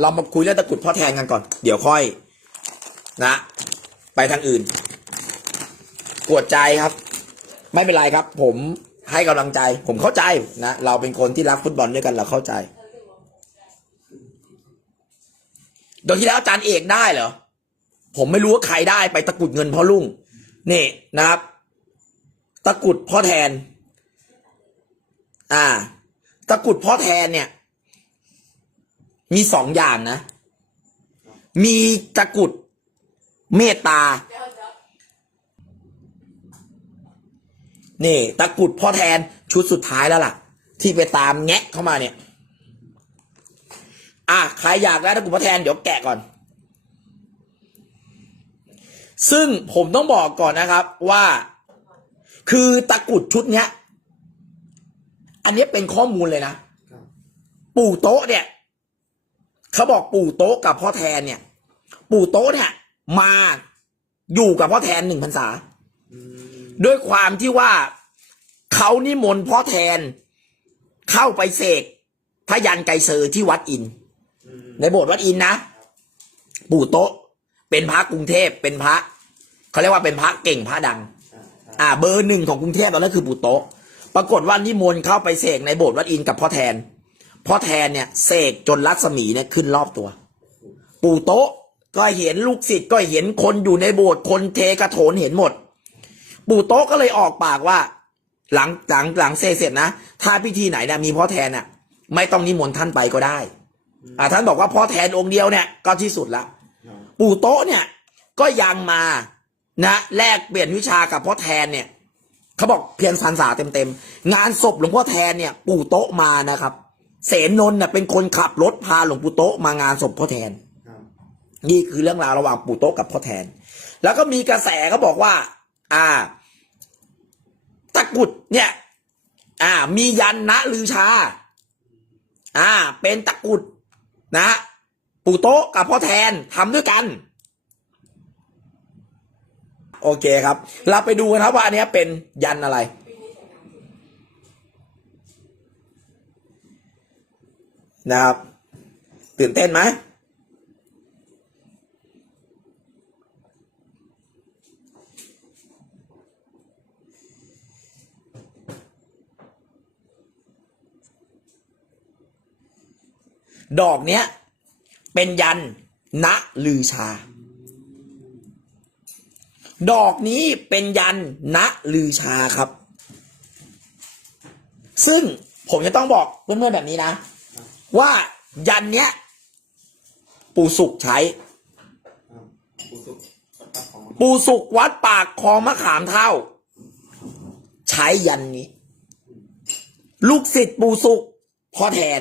เรามาคุยเรื่องตะกรุดพ่อแทนกันก่อน เดี๋ยวค่อย นะ ไปทางอื่น กวดใจครับ ไม่เป็นไรครับ ผมให้กำลังใจ ผมเข้าใจนะเราเป็นคนที่รักฟุตบอลด้วยกันเราเข้าใจเดี๋ยวที่แล้วอาจารย์เอกได้เหรอ ผมไม่รู้ว่าใครได้ไปตะกรุดเงินพ่อลุงนี่นะครับ ตะกรุดพ่อแทน อ่า ตะกรุดพ่อแทนเนี่ย มีสองอย่างนะ มีตะกรุดเมตตา นี่ ตะกรุดพ่อแทนชุดสุดท้ายแล้วล่ะ ที่ไปตามแงะเข้ามาเนี่ย อะใครอยากได้ตะกรุดพ่อแทนเดี๋ยวแกะก่อน ซึ่งผมต้องบอกก่อนนะครับว่า คือตะกรุดชุดเนี้ย อันนี้เป็นข้อมูลเลยนะครับปู่โต๊ะเนี่ย เขาบอกปู่โต๊ะกับพ่อแทนเนี่ย ปู่โต๊ะเนี่ยมาอยู่กับพ่อแทนหนึ่งพรรษาอืมด้วยความที่ว่าเขานิมนต์พ่อแทนเข้าไปเสกพระยันไกรเซอร์ที่วัดอินทร์อืมในโบสถ์วัดอินทร์นะ ปู่โต๊ะ เป็นพระกรุงเทพเป็นพระเขาเรียกว่าเป็นพระเก่งพระดังอ่าใช่อ่า เบอร์หนึ่งของกรุงเทพตอนนั้นคือปู่โต๊ะ ปรากฏว่านิมนต์เข้าไปเสกในโบสถ์วัดอินทร์กับพ่อแทน พ่อแทนเนี่ยเสกจนรัศมีเนี่ยขึ้นรอบตัว ปู่โต๊ะก็เห็นลูกศิษย์ก็เห็นคนอยู่ในโบสถ์คนเทกระโถนเห็นหมด ปู่โต๊ะก็เลยออกปากว่า หลังหลังหลังเสกเสร็จนะถ้าพิธีไหนเนี่ยมีพ่อแทนน่ะไม่ต้องนิมนต์ท่านไปก็ได้อ่าท่านบอกว่าพ่อแทนองค์เดียวเนี่ยก็ที่สุดละปู่โต๊ะเนี่ยก็ยังมานะแลกเปลี่ยนวิชากับพ่อแทนเนี่ยเขาบอกเพียงสันษาเต็มๆงานศพหลวงพ่อแทนเนี่ย ปู่โต๊ะมานะครับ เสนนนท์เน่ะเป็นคนขับรถพาหลวงปู่โต๊ะมางานศพพ่อแทนครับนี่คือเรื่องราวระหว่างปู่โต๊ะกับพ่อแทน แล้วก็มีกระแสเขาบอกว่า อ่า ตะกรุดเนี่ย อ่า มียันนะลือชา อ่า เป็นตะกรุดนะ ปู่โต๊ะกับพ่อแทนทำด้วยกัน โอเคครับ เราไปดูกันครับว่าอันเนี้ยเป็นยันอะไร นะครับ ตื่นเต้นไหมดอกเนี้ย เป็นยันณลือชา ดอกนี้เป็นยันณลือชาครับ ซึ่งผมจะต้องบอกเพื่อนๆแบบนี้นะ ว่ายันเนี้ย ปู่สุกใช้ ปู่สุกวัดปากคลองมะขามเท่า ใช้ยันนี้ ลูกศิษย์ปู่สุกพ่อแทน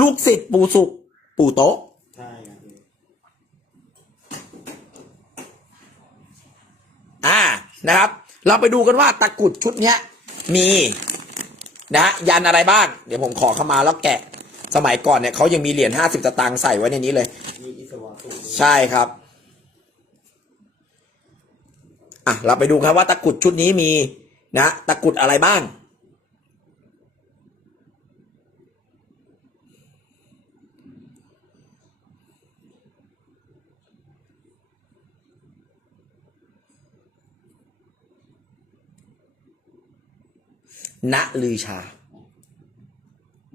ลูกศิษย์ปู่สุกปู่โต๊ะอ่านะครับ เราไปดูกันว่าตะกุดชุดเนี้ย มีนะยันอะไรบ้าง เดี๋ยวผมขอเข้ามาแล้วแกะ สมัยก่อนเนี่ยเขายังมีเหรียญห้าสิบตางค์ใส่ไว้ในนี้เลย ใช่ครับ อะ เราไปดูครับว่าตะกุดชุดนี้มีนะตะกุดอะไรบ้าง ณลือชา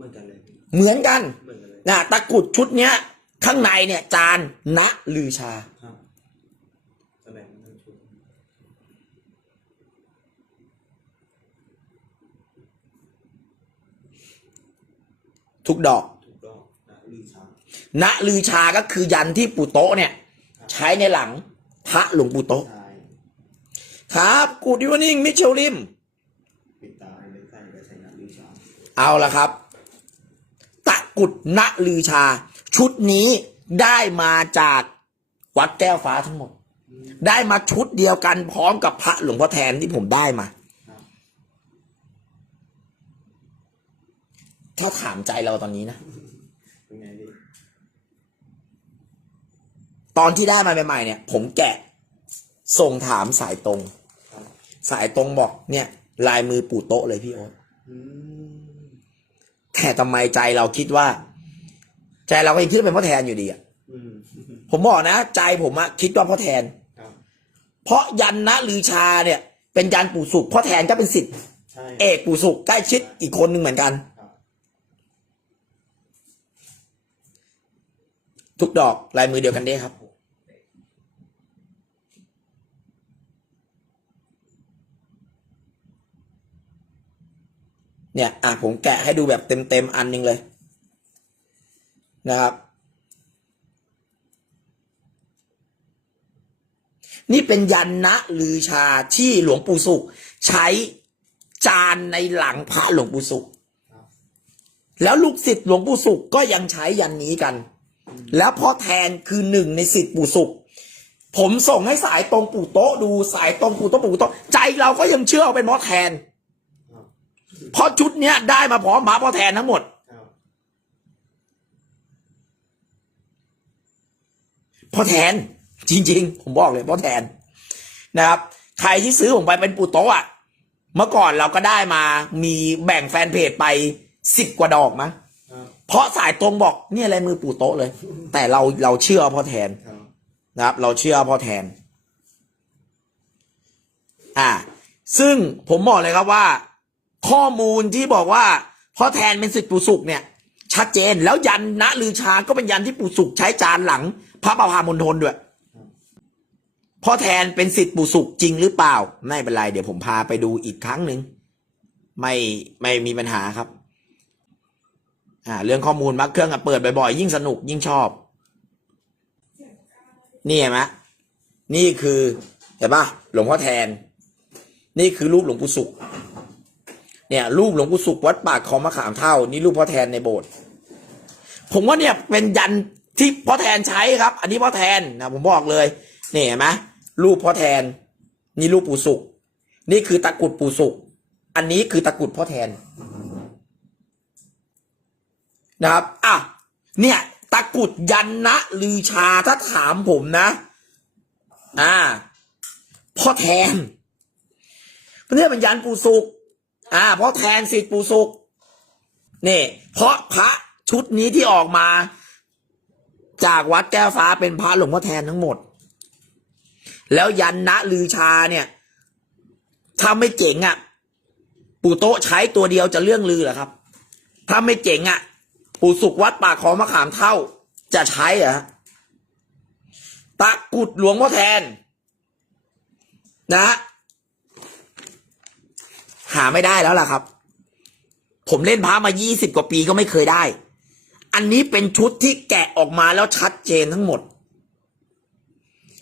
มือนกันเลยพี่เหมือนกันเหมือนกันเลยนะตะกรุดชุดเนี้ย ข้างในเนี่ย จานณลือชา ครับแสดงทั้งชุดทุกดอก ถูกต้องนะลือชาณลือชาก็คือยันที่ปู่โต๊ะเนี่ย ใช้ในหลังพระหลวงปู่โต๊ะ ใช่ครับกูดิวนิ่งมิเชลลิม ปิดตาให้เลยใส่ไปใส่นะลือชา เอาละครับตะ กรุดณลือชา ชุดนี้ได้มาจากวัดแก้วฟ้าทั้งหมด ได้มาชุดเดียวกันพร้อมกับพระหลวงพ่อแทนที่ผมได้มา ถ้าถามใจเราตอนนี้นะ ตอนที่ได้มาใหม่ๆเนี่ย ผมแกะส่งถามสายตรง สายตรงบอกเนี่ย ลายมือปู่โต๊ะเลยพี่โอ๊ต แต่ทำไมใจเราคิดว่า ใจเราก็ยังคิดว่าเป็นพ่อแทนอยู่ดีอะอืมผมบอกนะ ใจผมอะคิดว่าพ่อแทนครับเพราะยันนะลือชาเนี่ย เป็นยันปู่สุขพ่อแทนก็เป็นสิทธิ์ใช่เอกปู่สุขใกล้ชิดอีกคนหนึ่งเหมือนกันครับทุกดอกลายมือเดียวกันเด้ครับ เนี่ยอะผมแกะให้ดูแบบเต็มๆอันหนึงเลยนะครับ นี่เป็นยันนะลือชาที่หลวงปู่สุข ใช้จานในหลังพระหลวงปู่สุขครับแล้วลูกศิษย์หลวงปู่สุขก็ยังใช้ยันนี้กัน แล้วพ่อแทนคือหนึ่งในศิษย์ปู่สุข ผมส่งให้สายตรงปู่โต๊ะดูสายตรงปู่โต๊ะปู่โต๊ะใจเราก็ยังเชื่อว่าเป็นพ่อแทนครับ เพราะชุดเนี้ยได้มาพร้อมพระพ่อแทนทั้งหมดครับพ่อแทน จริง ๆ ผมบอกเลยพ่อแทนนะครับ ใครที่ซื้อผมไปเป็นปู่โต๊ะอะเมื่อก่อนเราก็ได้มามีแบ่งแฟนเพจไปสิบกว่าดอกมั้งครับเพราะสายตรงบอกเนี่ยอะไรมือปู่โต๊ะเลย แต่เราเราเชื่อพ่อแทนครับนะครับ เราเชื่อพ่อแทน อ่า ซึ่งผมบอกเลยครับว่า ข้อมูลที่บอกว่าพ่อแทนเป็นสิทธิปู่สุกเนี่ย ชัดเจนแล้วยันนะลือชาก็เป็นยันที่ปู่สุกใช้จานหลัง พระประพามณฑลด้วยพ่อแทนเป็นสิทธิปู่สุกจริงหรือเปล่า ไม่เป็นไร เดี๋ยวผมพาไปดูอีกครั้งหนึ่งไม่ไม่มีปัญหาครับ อ่า เรื่องข้อมูลมักเครื่องอะเปิดบ่อยๆยิ่งสนุกยิ่งชอบ นี่เห็นไหมนี่คือเห็นปะหลวงพ่อแทน นี่คือรูปหลวงปู่สุข เนี่ยรูปหลวงปู่สุขวัดปากคองมะขามเท่า นี่รูปพ่อแทนในโบสถ์ผมว่าเนี่ยเป็นยันที่พ่อแทนใช้ครับ อันนี้พ่อแทนนะผมบอกเลยนี่เห็นไหมรูปพ่อแทน นี่รูปปู่สุข นี่คือตะกุดปู่สุข อันนี้คือตะกุดพ่อแทนนะครับอะเนี่ยตะกุดยันนะลือชาถ้าถามผมนะอ่าพ่อแทนเนี่ยเป็นยันปู่สุก อ่า เพ่อแทนสิทธิ์ปู่สุกนี่ เพราะพระชุดนี้ที่ออกมา จากวัดแก้วฟ้าเป็นพระหลวงพ่อแทนทั้งหมด แล้วยันนะลือชาเนี่ย ถ้าไม่เจ๋งอะ ปู่โต๊ะใช้ตัวเดียวจะเรื่องลือเหรอครับ ถ้าไม่เจ๋งอะ ปู่สุกวัดป่าของมะขามเท่า จะใช้เหรอตะกุดหลวงพ่อแทน นะ หาไม่ได้แล้วล่ะครับ ผมเล่นพระมา20กว่าปีก็ไม่เคยได้ อันนี้เป็นชุดที่แกะออกมาแล้วชัดเจนทั้งหมด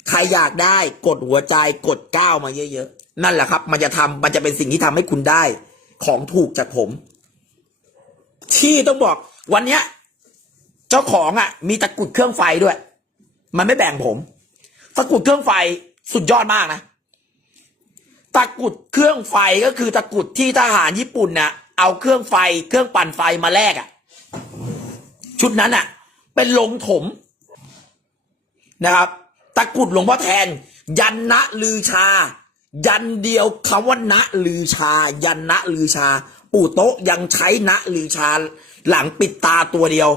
ใครอยากได้กดหัวใจกดก้าวมาเยอะๆ นั่นแหละครับ มันจะทำมันจะเป็นสิ่งที่ทำให้คุณได้ ของถูกจากผม ที่ต้องบอกวันเนี้ย เจ้าของอะ มีตะกุดเครื่องไฟด้วย มันไม่แบ่งผม ตะกุดเครื่องไฟสุดยอดมากนะ ตะกุดเครื่องไฟก็คือตะกุดที่ทหารญี่ปุ่นน่ะเอาเครื่องไฟเครื่องปั่นไฟมาแลกอะ ชุดนั้นอะ เป็นลงถมนะครับ ตะกุดหลวงพ่อแทน ยันนะลือชา ยันเดียวคำว่านะลือชา ยันนะลือชา ปู่โต๊ะยังใช้นะลือชา หลังปิดตาตัวเดียว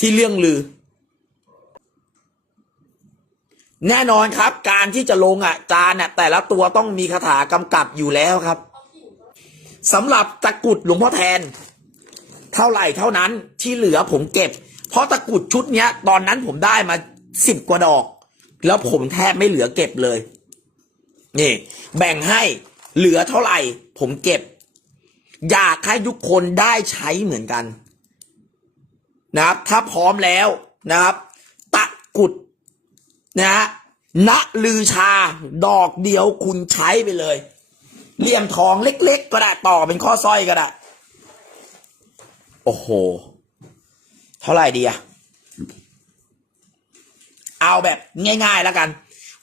ที่เรื่องลือ แน่นอนครับ การที่จะลงอะจานน่ะแต่ละตัวต้องมีคาถากำกับอยู่แล้วครับสำหรับตะกุดหลวงพ่อแทน เท่าไหร่เท่านั้นที่เหลือผมเก็บ เพราะตะกุดชุดเนี้ย ตอนนั้นผมได้มาสิบกว่าดอก แล้วผมแทบไม่เหลือเก็บเลย นี่ แบ่งให้เหลือเท่าไหร่ ผมเก็บ อยากให้ทุกคนได้ใช้เหมือนกัน นะครับ ถ้าพร้อมแล้วนะครับ ตะกุด นะฮะณลือชาดอกเดียวคุณใช้ไปเลย เหลี่ยมทองเล็ก ๆ ก็ได้ต่อเป็นข้อสร้อยก็ได้ โอ้โห เท่าไหร่ดีอะเอาแบบง่ายๆแล้วกัน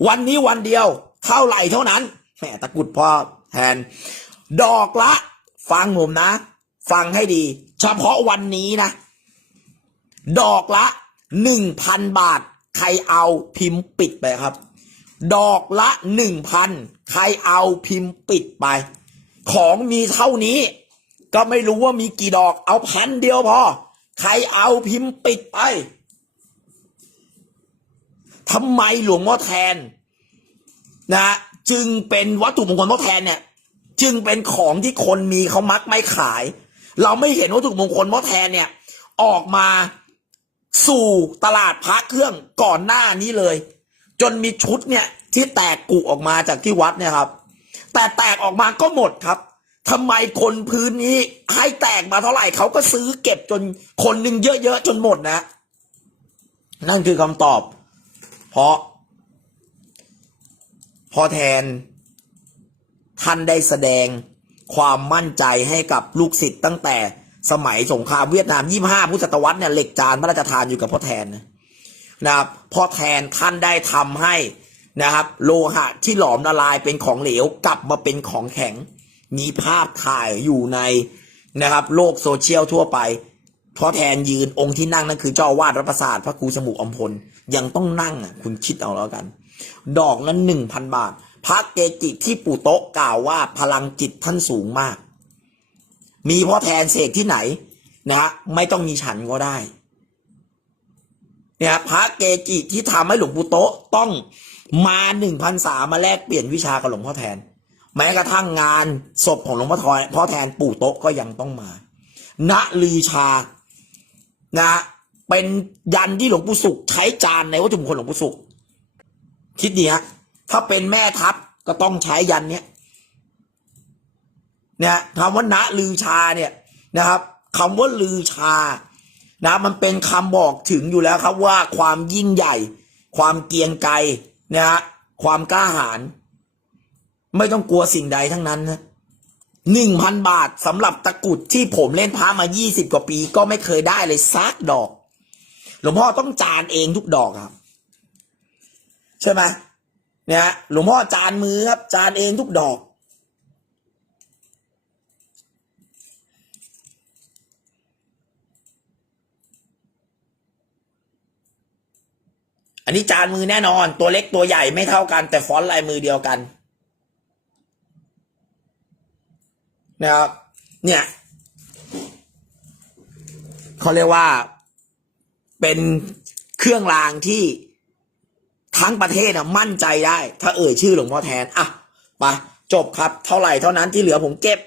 วันนี้วันเดียวเท่าไหร่เท่านั้นแหมตะกุดพ่อแทน ดอกละ ฟังผมนะ ฟังให้ดี เฉพาะวันนี้นะ ดอกละหนึ่งพันบาท ใครเอาพิมพ์ปิดไปครับ ดอกละหนึ่งพันใครเอาพิมพ์ปิดไป ของมีเท่านี้ ก็ไม่รู้ว่ามีกี่ดอกเอาพันเดียวพอ ใครเอาพิมพ์ปิดไปทำไมหลวงพ่อแทน นะจึงเป็นวัตถุมงคลพ่อแทนเนี่ย จึงเป็นของที่คนมีเขามักไม่ขาย เราไม่เห็นวัตถุมงคลพ่อแทนเนี่ย ออกมา สู่ตลาดพระเครื่องก่อนหน้านี้เลย จนมีชุดเนี่ยที่แตกกุออกมาจากที่วัดเนี่ยครับ แต่แตกออกมาก็หมดครับทำไมคนพื้นนี้ให้แตกมาเท่าไหร่เขาก็ซื้อเก็บจนคนหนึ่งเยอะๆจนหมดนะ นั่นคือคำตอบ เพราะ พอแทน ท่านได้แสดงความมั่นใจให้กับลูกศิษย์ตั้งแต่ สมัยสงครามเวียดนาม25พุทธศตวรรษเนี่ยเหล็กจานพระราชทานอยู่กับพ่อแทนนะครับพ่อแทนท่านได้ทำให้นะครับ โลหะที่หลอมละลายเป็นของเหลวกลับมาเป็นของแข็ง มีภาพถ่ายอยู่ในนะครับ โลกโซเชียลทั่วไปพ่อแทนยืนองค์ที่นั่งนั่นคือเจ้าวาดรัฐประสาทพระครูสมุอมพลยังต้องนั่งอะคุณคิดเอาแล้วกัน ดอกนั้นหนึ่งพันบาท พระเกจิที่ปู่โต๊ะกล่าวว่าพลังจิตท่านสูงมาก มีพ่อแทนเสกที่ไหนนะฮะไม่ต้องมีฉันก็ได้เนี่ยพระเกจิที่ทำให้หลวงปู่โตะต้องมาหนึ่งพันสามาแลกเปลี่ยนวิชากับหลวงพ่อแทน แม้กระทั่งงานศพของหลวงพ่อทอยพ่อแทนปู่โตะก็ยังต้องมา ณลือชานะเป็นยันที่หลวงปู่สุขใช้จานในวัตถุมงคลหลวงปู่สุขคิดดีฮะถ้าเป็นแม่ทัพก็ต้องใช้ยันเนี้ย เนี่ยคำว่าณลือชาเนี่ยนะครับคำว่าลือชานะมันเป็นคำบอกถึงอยู่แล้วครับว่าความยิ่งใหญ่ ความเกียงไกรนะฮะความกล้าหาญไม่ต้องกลัวสิ่งใดทั้งนั้นนะหนึ่งพันบาทสำหรับตะกรุดที่ผมเล่นพระมายี่สิบกว่าปี ก็ไม่เคยได้เลยซักดอก หลวงพ่อต้องจานเองทุกดอกครับ ใช่ไหมเนี่ยหลวงพ่อจานมือครับ จานเองทุกดอก นี้จานมือแน่นอน ตัวเล็กตัวใหญ่ไม่เท่ากัน แต่ฟอนต์ลายมือเดียวกันนะครับ เนี่ยเขาเรียกว่า เป็นเครื่องรางที่ทั้งประเทศอะมั่นใจได้ ถ้าเอ่ยชื่อหลวงพ่อแทน อะไปจบครับ เท่าไหร่เท่านั้นที่เหลือผมเก็บ